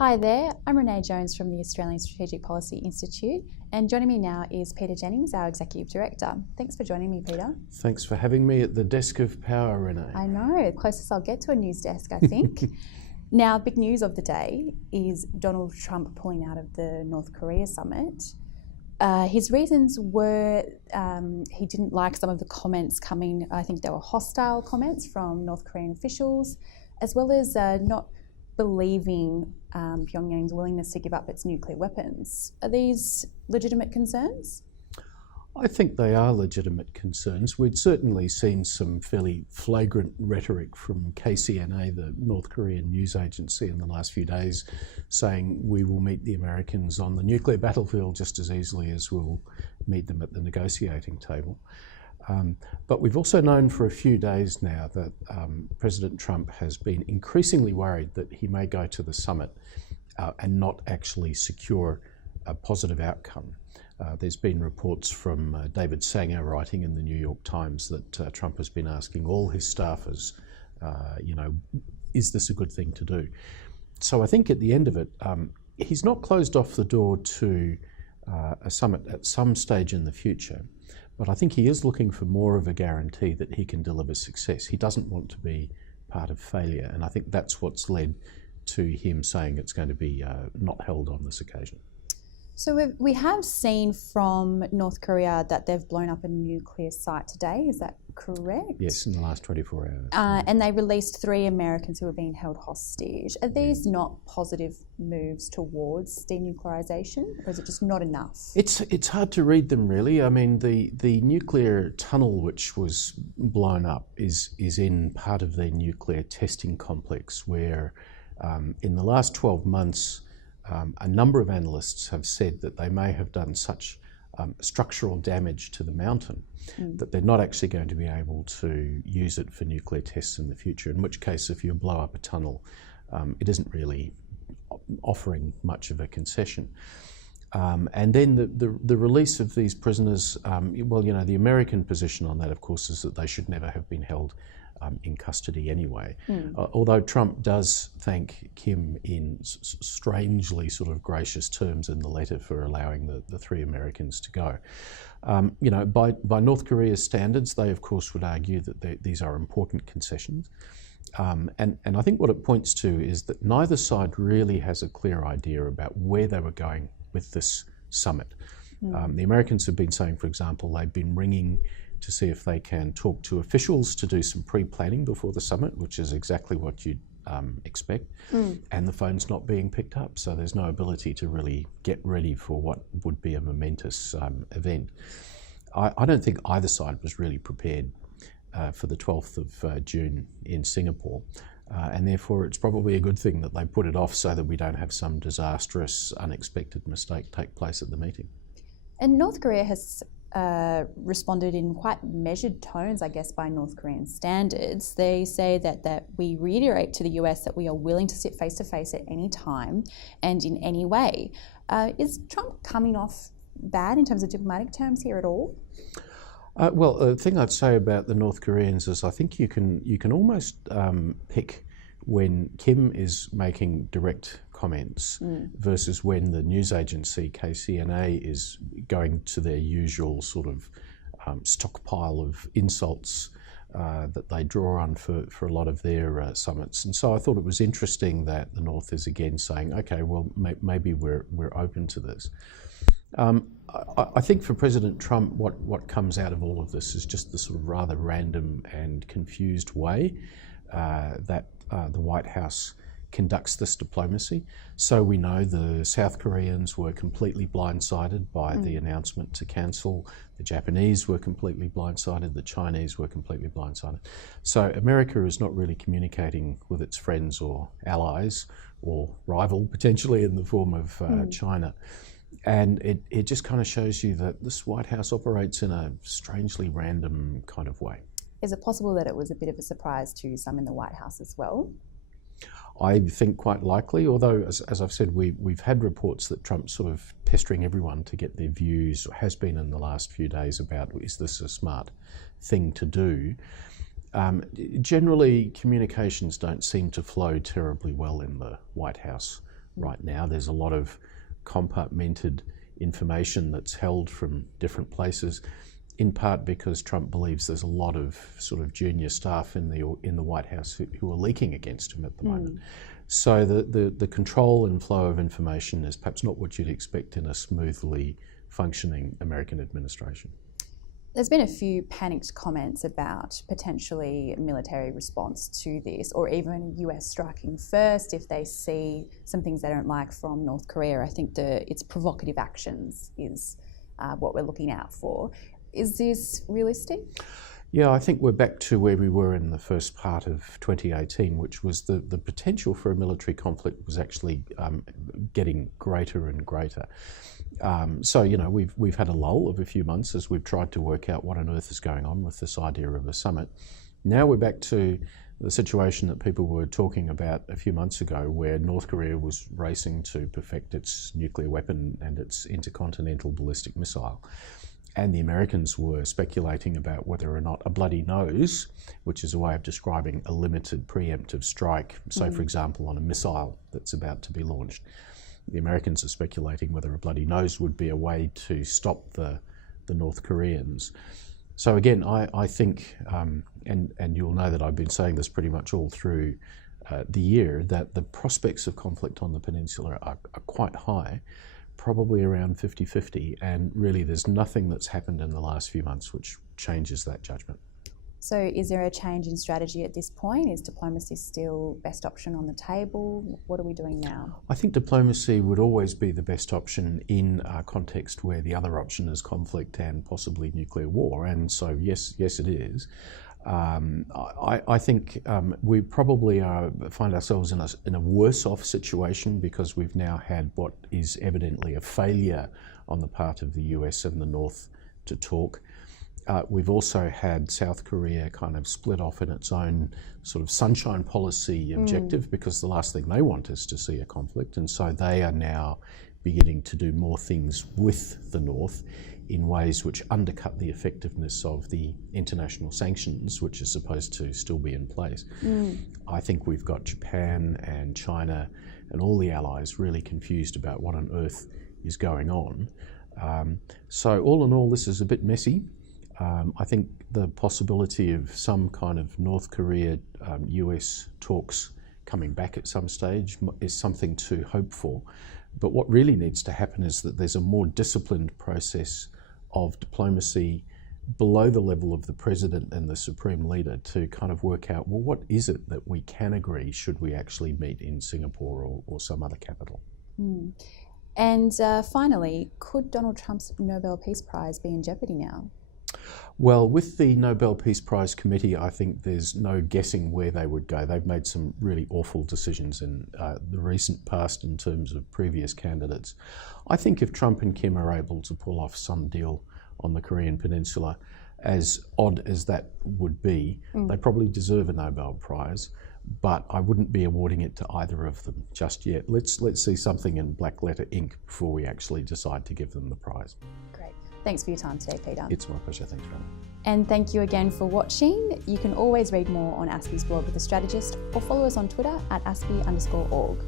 Hi there, I'm Renee Jones from the Australian Strategic Policy Institute, and joining me now is Peter Jennings, our Executive Director. Thanks for joining me, Peter. Thanks for having me at the desk of power, Renee. I know, the closest I'll get to a news desk, I think. Now, big news of the day is Donald Trump pulling out of the North Korea summit. His reasons were he didn't like some of the comments coming, I think they were hostile comments from North Korean officials, as well as not believing Pyongyang's willingness to give up its nuclear weapons. Are these legitimate concerns? I think they are legitimate concerns. We'd certainly seen some fairly flagrant rhetoric from KCNA, the North Korean news agency, in the last few days, saying we will meet the Americans on the nuclear battlefield just as easily as we'll meet them at the negotiating table. But we've also known for a few days now that President Trump has been increasingly worried that he may go to the summit and not actually secure a positive outcome. There's been reports from David Sanger writing in the New York Times that Trump has been asking all his staffers, is this a good thing to do? So I think at the end of it, he's not closed off the door to a summit at some stage in the future. But I think he is looking for more of a guarantee that he can deliver success. He doesn't want to be part of failure, and I think that's what's led to him saying it's going to be not held on this occasion. So we have seen from North Korea that they've blown up a nuclear site today, is that correct? Yes, in the last 24 hours. And they released 3 Americans who were being held hostage. Are these not positive moves towards denuclearization, or is it just not enough? It's hard to read them, really. I mean, the nuclear tunnel which was blown up is in part of their nuclear testing complex where in the last 12 months a number of analysts have said that they may have done such structural damage to the mountain that they're not actually going to be able to use it for nuclear tests in the future, in which case if you blow up a tunnel, it isn't really offering much of a concession. And then the release of these prisoners, well, you know, the American position on that, of course, is that they should never have been held in custody anyway. Although Trump does thank Kim in strangely sort of gracious terms in the letter for allowing the 3 Americans to go. You know, by North Korea's standards, they of course would argue that these are important concessions. And I think what it points to is that neither side really has a clear idea about where they were going with this summit. The Americans have been saying, for example, they've been ringing to see if they can talk to officials to do some pre-planning before the summit, which is exactly what you'd expect, and the phone's not being picked up, so there's no ability to really get ready for what would be a momentous event. I don't think either side was really prepared for the 12th of June in Singapore, and therefore it's probably a good thing that they put it off so that we don't have some disastrous, unexpected mistake take place at the meeting. And North Korea has responded in quite measured tones, I guess, by North Korean standards. They say that we reiterate to the US that we are willing to sit face to face at any time and in any way. Is Trump coming off bad in terms of diplomatic terms here at all? Well, the thing I'd say about the North Koreans is I think you can almost pick when Kim is making direct comments versus when the news agency KCNA is going to their usual sort of stockpile of insults that they draw on for a lot of their summits. And so I thought it was interesting that the North is again saying, okay, well, maybe we're open to this. I think for President Trump, what comes out of all of this is just the sort of rather random and confused way that the White House conducts this diplomacy. So we know the South Koreans were completely blindsided by the announcement to cancel. The Japanese were completely blindsided. The Chinese were completely blindsided. So America is not really communicating with its friends or allies or rival, potentially in the form of China. And it just kind of shows you that this White House operates in a strangely random kind of way. Is it possible that it was a bit of a surprise to some in the White House as well? I think quite likely, although, as I've said, we've had reports that Trump's sort of pestering everyone to get their views, or has been in the last few days, about is this a smart thing to do. Generally, communications don't seem to flow terribly well in the White House right now. There's a lot of compartmented information that's held from different places, in part because Trump believes there's a lot of sort of junior staff in the White House who are leaking against him at the moment. So the control and flow of information is perhaps not what you'd expect in a smoothly functioning American administration. There's been a few panicked comments about potentially military response to this, or even US striking first if they see some things they don't like from North Korea. I think its provocative actions is what we're looking out for. Is this realistic? Yeah, I think we're back to where we were in the first part of 2018, which was the potential for a military conflict was actually getting greater and greater. So, you know, we've had a lull of a few months as we've tried to work out what on earth is going on with this idea of a summit. Now we're back to the situation that people were talking about a few months ago, where North Korea was racing to perfect its nuclear weapon and its intercontinental ballistic missile. And the Americans were speculating about whether or not a bloody nose, which is a way of describing a limited preemptive strike, so for example on a missile that's about to be launched, the Americans are speculating whether a bloody nose would be a way to stop the North Koreans. So again, I think, and you'll know that I've been saying this pretty much all through the year, that the prospects of conflict on the peninsula are quite high, probably around 50-50, and really there's nothing that's happened in the last few months which changes that judgment. So is there a change in strategy at this point? Is diplomacy still best option on the table? What are we doing now? I think diplomacy would always be the best option in a context where the other option is conflict and possibly nuclear war, and so yes it is. I think we probably find ourselves in a worse off situation because we've now had what is evidently a failure on the part of the US and the North to talk. We've also had South Korea kind of split off in its own sort of sunshine policy objective because the last thing they want is to see a conflict, and so they are now beginning to do more things with the North in ways which undercut the effectiveness of the international sanctions, which are supposed to still be in place. I think we've got Japan and China and all the allies really confused about what on earth is going on. So all in all, this is a bit messy. I think the possibility of some kind of North Korea US talks coming back at some stage is something to hope for. But what really needs to happen is that there's a more disciplined process of diplomacy below the level of the president and the supreme leader to kind of work out, well, what is it that we can agree should we actually meet in Singapore or some other capital? And finally, could Donald Trump's Nobel Peace Prize be in jeopardy now? Well, with the Nobel Peace Prize Committee, I think there's no guessing where they would go. They've made some really awful decisions in the recent past in terms of previous candidates. I think if Trump and Kim are able to pull off some deal on the Korean Peninsula, as odd as that would be, they probably deserve a Nobel Prize, but I wouldn't be awarding it to either of them just yet. Let's see something in black letter ink before we actually decide to give them the prize. Great. Thanks for your time today, Peter. It's my pleasure. Thanks, Renee. And thank you again for watching. You can always read more on ASPI's blog with The Strategist or follow us on Twitter at ASPI_org.